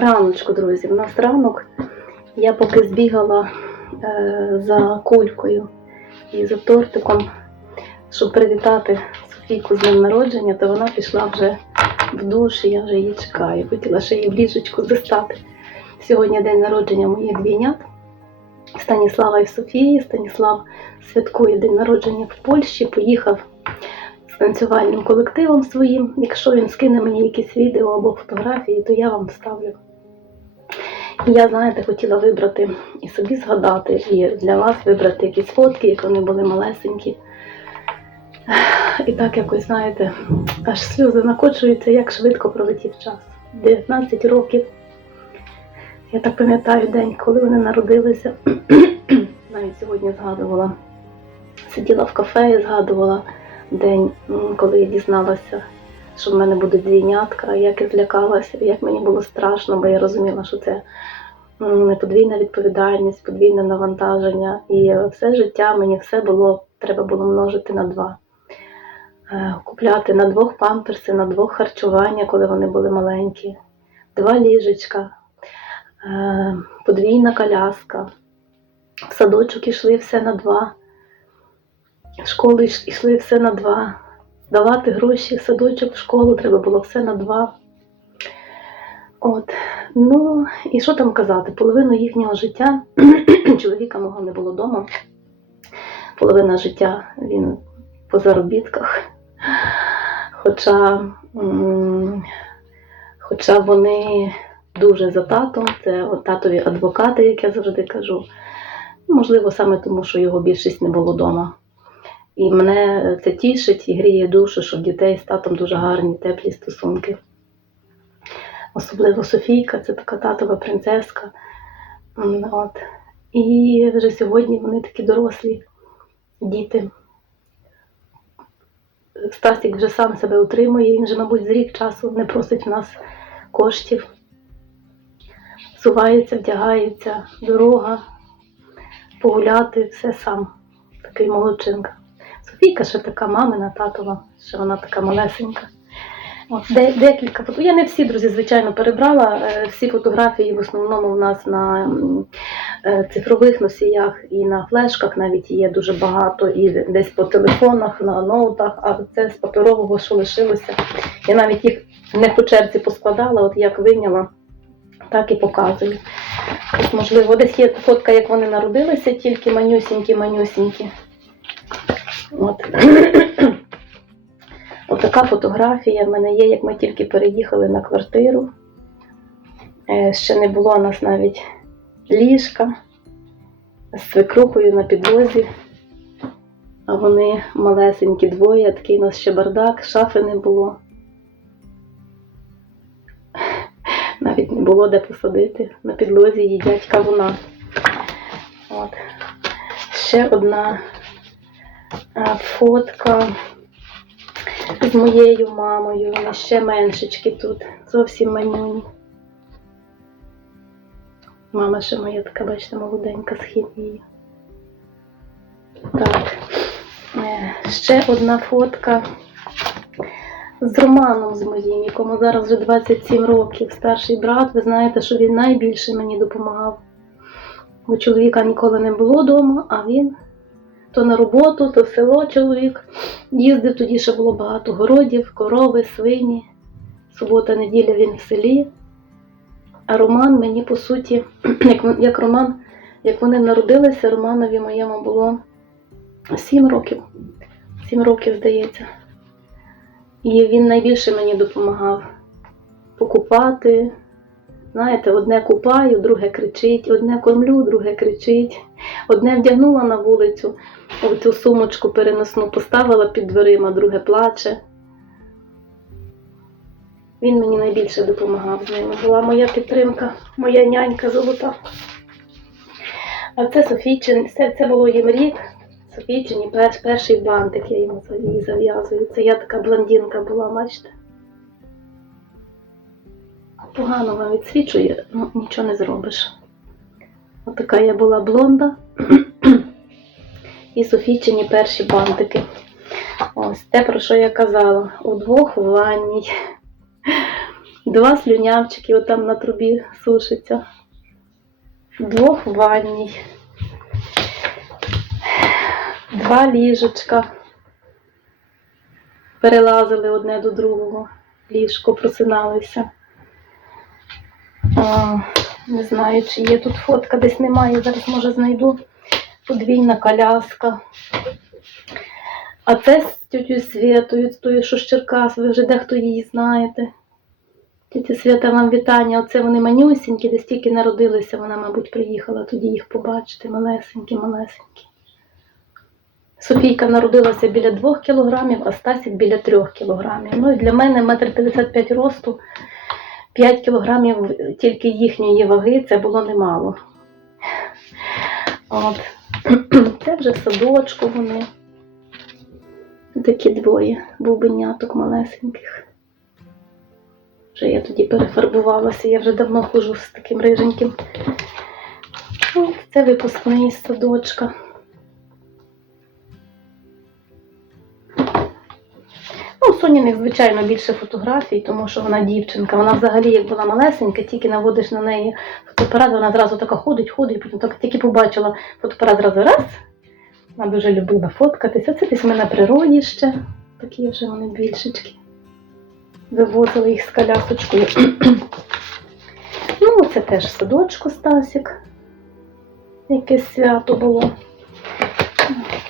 раночку, друзі. У нас ранок. Я поки збігала е, за кулькою і за тортиком, щоб привітати Софійку з днем народження, то вона пішла вже в душ, і я вже її чекаю. Хотіла ще її в ліжечку застати. Сьогодні день народження моїх двійнят Станіслава і Софії. Станіслав святкує день народження в Польщі, поїхав з танцювальним колективом своїм. Якщо він скине мені якісь відео або фотографії, то я вам вставлю. Я, знаєте, хотіла вибрати і собі згадати, і для вас вибрати якісь фотки, як вони були малесенькі. І так якось, знаєте, аж сльози накочуються, як швидко пролетів час. 19 років. Я так пам'ятаю день, коли вони народилися. Навіть сьогодні згадувала. Сиділа в кафе і згадувала день, коли я дізналася, що в мене будуть двійнятка, як я злякалася, як мені було страшно, бо я розуміла, що це подвійна відповідальність, подвійне навантаження. І все життя мені все було, треба було множити на два. Е, Купляти на двох памперси, на двох харчування, коли вони були маленькі, два ліжечка, е, подвійна коляска. В садочок ішли все на два. В школу йшли все на два. Давати гроші, садочок школу треба було все на два. От. Ну, і що там казати? Половину їхнього життя чоловіка мого не було вдома. Половина життя він по заробітках. Хоча, хоча вони дуже за татом, це татові адвокати, як я завжди кажу. Можливо, саме тому, що його більшість не було вдома. І мене це тішить і гріє душу, що в дітей з татом дуже гарні, теплі стосунки. Особливо Софійка, це така татова принцеска. От. І вже сьогодні вони такі дорослі діти. Стасік вже сам себе утримує, він вже, мабуть, з рік часу не просить в нас коштів. Сувається, вдягається, дорога, погуляти, все сам. Такий молодчинка. Софійка ще така мамина, татова, що вона така малесенька. От, де, декілька фото. Я не всі, друзі, звичайно, перебрала. Е, Всі фотографії в основному в нас на е, цифрових носіях і на флешках навіть є дуже багато, і десь по телефонах, на ноутах, а це з паперового, що лишилося. Я навіть їх не по черзі поскладала, от як вийняла, так і показую. От, можливо, десь є фотка, як вони народилися, тільки манюсінькі, манюсінькі. От. Отака фотографія в мене є, як ми тільки переїхали на квартиру. Е, Ще не було у нас навіть ліжка з свекрухою на підлозі. А вони малесенькі двоє, такий у нас ще бардак, шафи не було. Навіть не було де посадити. На підлозі їдять кавуна. От. Ще одна фотка з моєю мамою. Вони ще меншечки тут, зовсім манюні. Мама ще моя така, бачите, молоденька східніє. Так. Е, Ще одна фотка з Романом з моїм, якому зараз вже 27 років. Старший брат, ви знаєте, що він найбільше мені допомагав. Бо чоловіка ніколи не було вдома, а він то на роботу, то в село чоловік. Їздив тоді ще було багато городів, корови, свині. Субота, неділя він в селі. А Роман мені, по суті, як, як Роман, як вони народилися, Романові моєму було 7 років. 7 років, здається. І він найбільше мені допомагав. покупати. Знаєте, одне купаю, друге кричить, одне кормлю, друге кричить. Одне вдягнула на вулицю, цю сумочку переносну поставила під дверима, друге плаче. Він мені найбільше допомагав з ними. Була моя підтримка, моя нянька золота. А це Софійчин, це, це було їм рік. Софійчині перш, перший бантик, я йому зав'язую. Це я така блондинка була, бачите? Погано вам відсвічує, ну нічого не зробиш. Отака я була блонда. І Софійчині перші бантики. Ось те, про що я казала. Удвох в ванній. Два слюнявчики отам на трубі сушаться. Вдвох в ванній. Два ліжечка. Перелазили одне до другого. Ліжко просиналися. Не знаю, чи є тут фотка, десь немає. Зараз може знайду. Подвійна коляска. А це з тетю Святою, з тою, що з Черкас, ви вже дехто її знаєте. Тетя Свята, вам вітання. Оце вони манюсінькі, десь тільки народилися, вона, мабуть, приїхала тоді їх побачити. Малесенькі, малесенькі. Софійка народилася біля 2 кілограмів, а Стасік біля 3 кілограмів. Ну і для мене метр 55 росту, 5 кілограмів тільки їхньої ваги, це було немало. От. Це вже в садочку вони. Такі двоє бубеняток малесеньких. Вже я тоді перефарбувалася, я вже давно хожу з таким риженьким. От, це випускний садочка. У Соніних, звичайно, більше фотографій, тому що вона дівчинка. Вона взагалі, як була малесенька, тільки наводиш на неї фотоапарат, вона зразу така ходить, ходить, потім так тільки побачила фотоапарат зразу раз. Вона дуже любила фоткатися. Це десь ми на природі ще. Такі вже вони більшечки. Вивозили їх з колясочкою. ну, це теж садочку Стасік. Якесь свято було.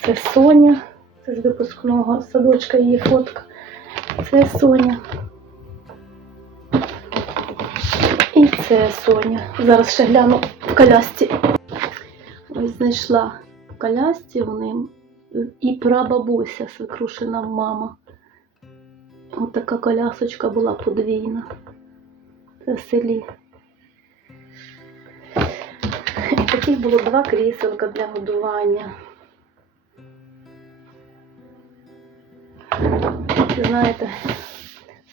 Це Соня. Це з випускного садочка її фотка. Це Соня. І це Соня. Зараз ще гляну в колясці. Ось знайшла в колясці у ним і прабабуся, свекрушина мама. Ось така колясочка була подвійна. Це в селі. І таких було два кріселка для годування. Ви знаєте,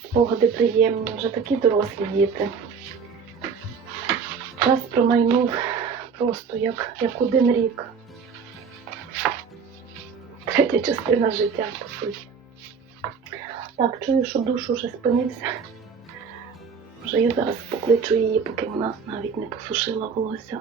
спогади приємні, вже такі дорослі діти. Час промайнув просто як, як один рік. Третя частина життя, по суті. Так, чую, що душ уже спинився. Може, я зараз покличу її, поки вона навіть не посушила волосся.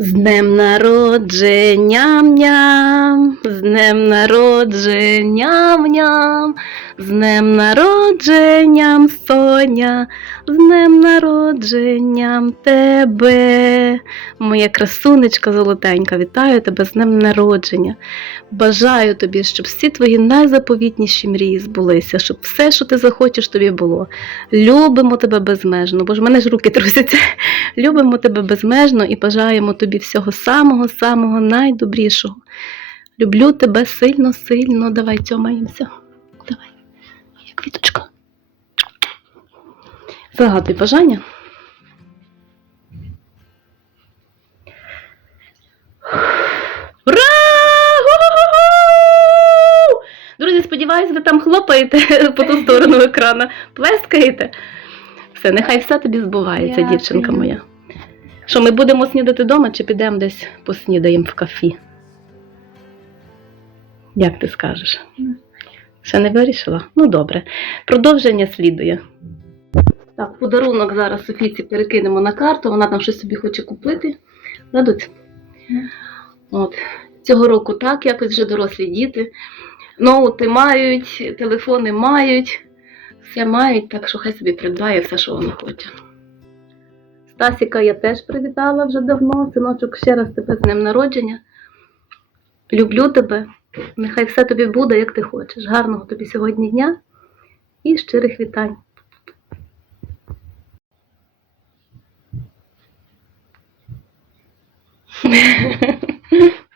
З днем народження ням, з днем народження ням, з днем народженням Соня, з днем народженням тебе. Моя красунечка золотенька, вітаю тебе з днем народження. Бажаю тобі, щоб всі твої найзаповітніші мрії збулися, щоб все, що ти захочеш, тобі було. Любимо тебе безмежно, бо ж мене ж руки трусяться. Любимо тебе безмежно і бажаємо тобі всього самого-самого найдобрішого. Люблю тебе сильно-сильно. Давай цьомаємося. Давай, як квіточка. Загадуй бажання. Ура! Друзі, сподіваюся, ви там хлопаєте по ту сторону екрана, плескаєте. Все, нехай все тобі збувається, дівчинка моя. Що, ми будемо снідати вдома чи підемо десь поснідаємо в кафі? Як ти скажеш? Ще не вирішила? Ну добре. Продовження слідує. Так, подарунок зараз Софійці перекинемо на карту, вона там щось собі хоче купити. Дадуть. От. Цього року так, якось вже дорослі діти. Ноути мають, телефони мають, все мають, так що хай собі придбає все, що вона хоче. Стасіка я теж привітала вже давно. Синочок, ще раз тебе з ним народження. Люблю тебе. Нехай все тобі буде, як ти хочеш. Гарного тобі сьогодні дня і щирих вітань.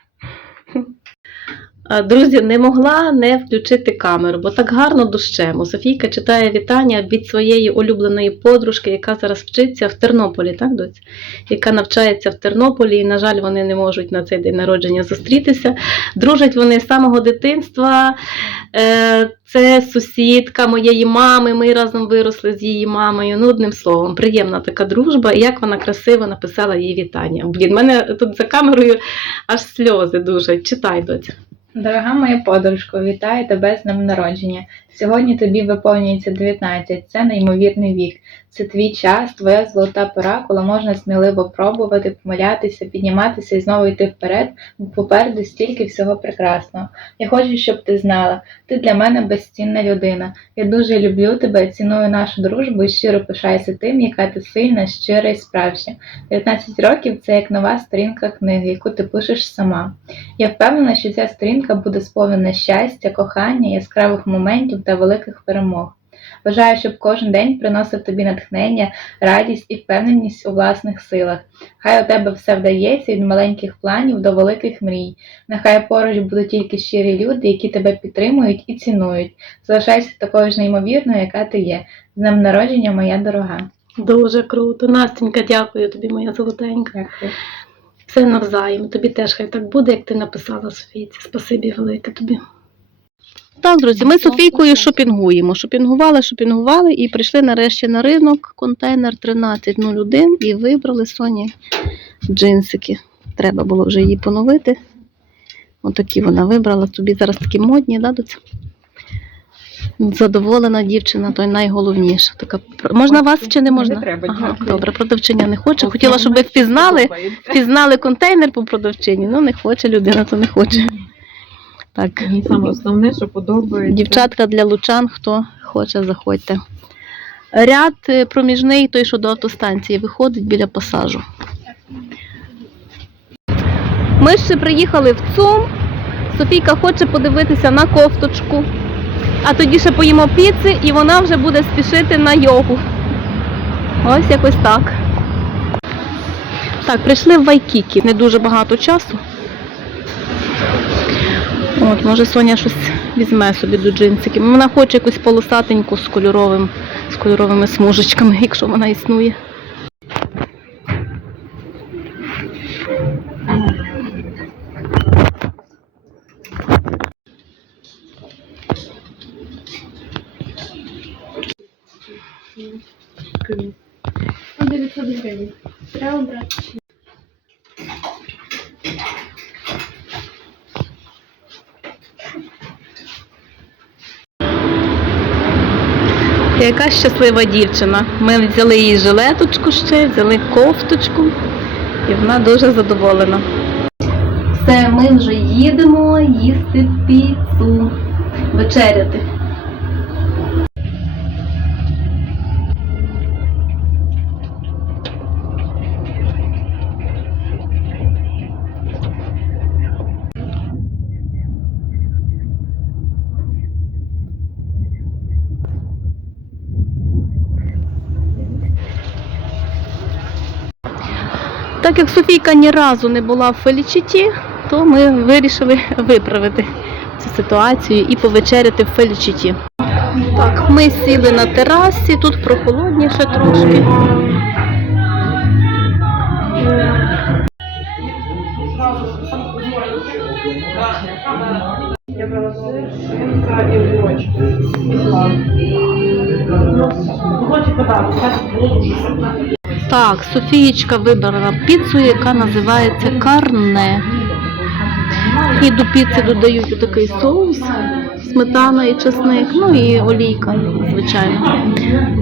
А, Друзі, не могла не включити камеру, бо так гарно дощемо. Софійка читає вітання від своєї улюбленої подружки, яка зараз вчиться в Тернополі, так, доць? Яка навчається в Тернополі, і, на жаль, вони не можуть на цей день народження зустрітися. Дружать вони з самого дитинства. Е, Це сусідка моєї мами. Ми разом виросли з її мамою. Ну, одним словом, приємна така дружба. І як вона красиво написала їй вітання. Блін, мене тут за камерою аж сльози дуже. Читай, доця. Дорога моя подружко, вітаю тебе з днем народження. Сьогодні тобі виповнюється 19, це неймовірний вік. Це твій час, твоя золота пора, коли можна сміливо пробувати, помилятися, підніматися і знову йти вперед, бо попереду стільки всього прекрасного. Я хочу, щоб ти знала, ти для мене безцінна людина. Я дуже люблю тебе, ціную нашу дружбу і щиро пишаюся тим, яка ти сильна, щира і справжня. 19 років це як нова сторінка книги, яку ти пишеш сама. Я впевнена, що ця сторінка буде сповнена щастя, кохання, яскравих моментів та великих перемог. Бажаю, щоб кожен день приносив тобі натхнення, радість і впевненість у власних силах. Хай у тебе все вдається від маленьких планів до великих мрій. Нехай поруч будуть тільки щирі люди, які тебе підтримують і цінують. Залишайся такою ж неймовірною, яка ти є. З днем народження, моя дорога. Дуже круто. Настенька, дякую тобі, моя золотенька. Дякую. Все навзаєм. Тобі теж хай так буде, як ти написала Софійці. Спасибі велике тобі. Так, друзі, ми з Софійкою шопінгуємо. Шопінгували, шопінгували і прийшли нарешті на ринок, контейнер 1301 і вибрали Соні джинсики. Треба було вже її поновити. Отакі вона вибрала. Тобі зараз такі модні, да, доця? Задоволена дівчина, то й найголовніше. Така... Можна вас чи не можна? Не треба, ага, добре, продавчиня не хоче. Хотіла, щоб ви впізнали, впізнали контейнер по продавчині. Ну, не хоче людина, то не хоче. Так, Мені саме основне, що подобається. дівчатка для лучан, хто хоче, заходьте. Ряд е, проміжний, той, що до автостанції виходить біля пасажу. Ми ще приїхали в ЦУМ. Софійка хоче подивитися на кофточку. А тоді ще поїмо піци, і вона вже буде спішити на йогу. Ось якось так. Так, прийшли в Вайкікі. Не дуже багато часу. От, може Соня щось візьме собі до джинсиків. Вона хоче якусь полосатеньку з кольоровим, з кольоровими смужечками, якщо вона існує. Яка щаслива дівчина. Ми взяли їй жилеточку ще, взяли кофточку, і вона дуже задоволена. Все, ми вже їдемо їсти піцу, вечеряти. Так як Софійка ні разу не була в Фелічіті, то ми вирішили виправити цю ситуацію і повечеряти в Фелічіті. Так, ми сіли на терасі, тут прохолодніше трошки. Так, Софієчка вибрала піцу, яка називається карне. І до піци додають такий соус, сметана і чесник, ну і олійка, звичайно.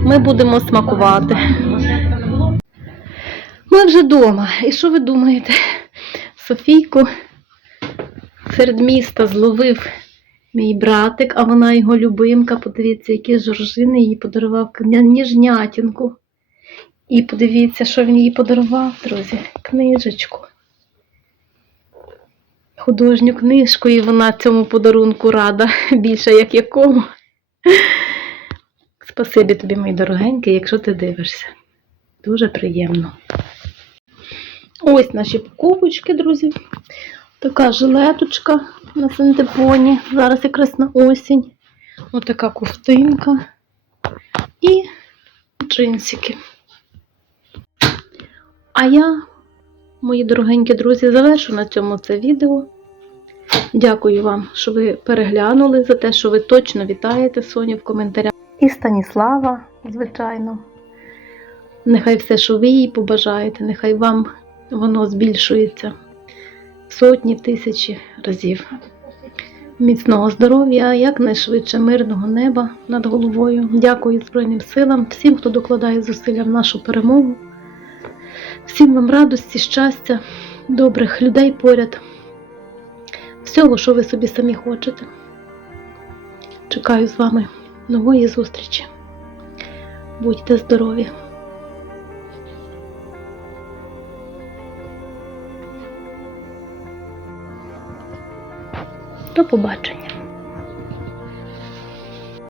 Ми будемо смакувати. Ми вже вдома. І що ви думаєте? Софійку серед міста зловив мій братик, а вона його любимка. Подивіться, які жоржини їй подарував ніжнятінку. І подивіться, що він їй подарував, друзі. Книжечку. Художню книжку, і вона цьому подарунку рада більше як якому. Спасибі тобі, мій дорогенький, якщо ти дивишся. Дуже приємно. Ось наші покупочки, друзі. Така жилеточка на синтепоні. Зараз якраз на осінь. Отака ковтинка. І джинсики. А я, мої дорогенькі друзі, завершу на цьому це відео. Дякую вам, що ви переглянули, за те, що ви точно вітаєте Соню в коментарях. І Станіслава, звичайно. Нехай все, що ви їй побажаєте, нехай вам воно збільшується сотні тисячі разів. Міцного здоров'я, якнайшвидше мирного неба над головою. Дякую Збройним силам, всім, хто докладає зусилля в нашу перемогу. Всім вам радості, щастя, добрих людей поряд. Всього, що ви собі самі хочете. Чекаю з вами нової зустрічі. Будьте здорові! До побачення!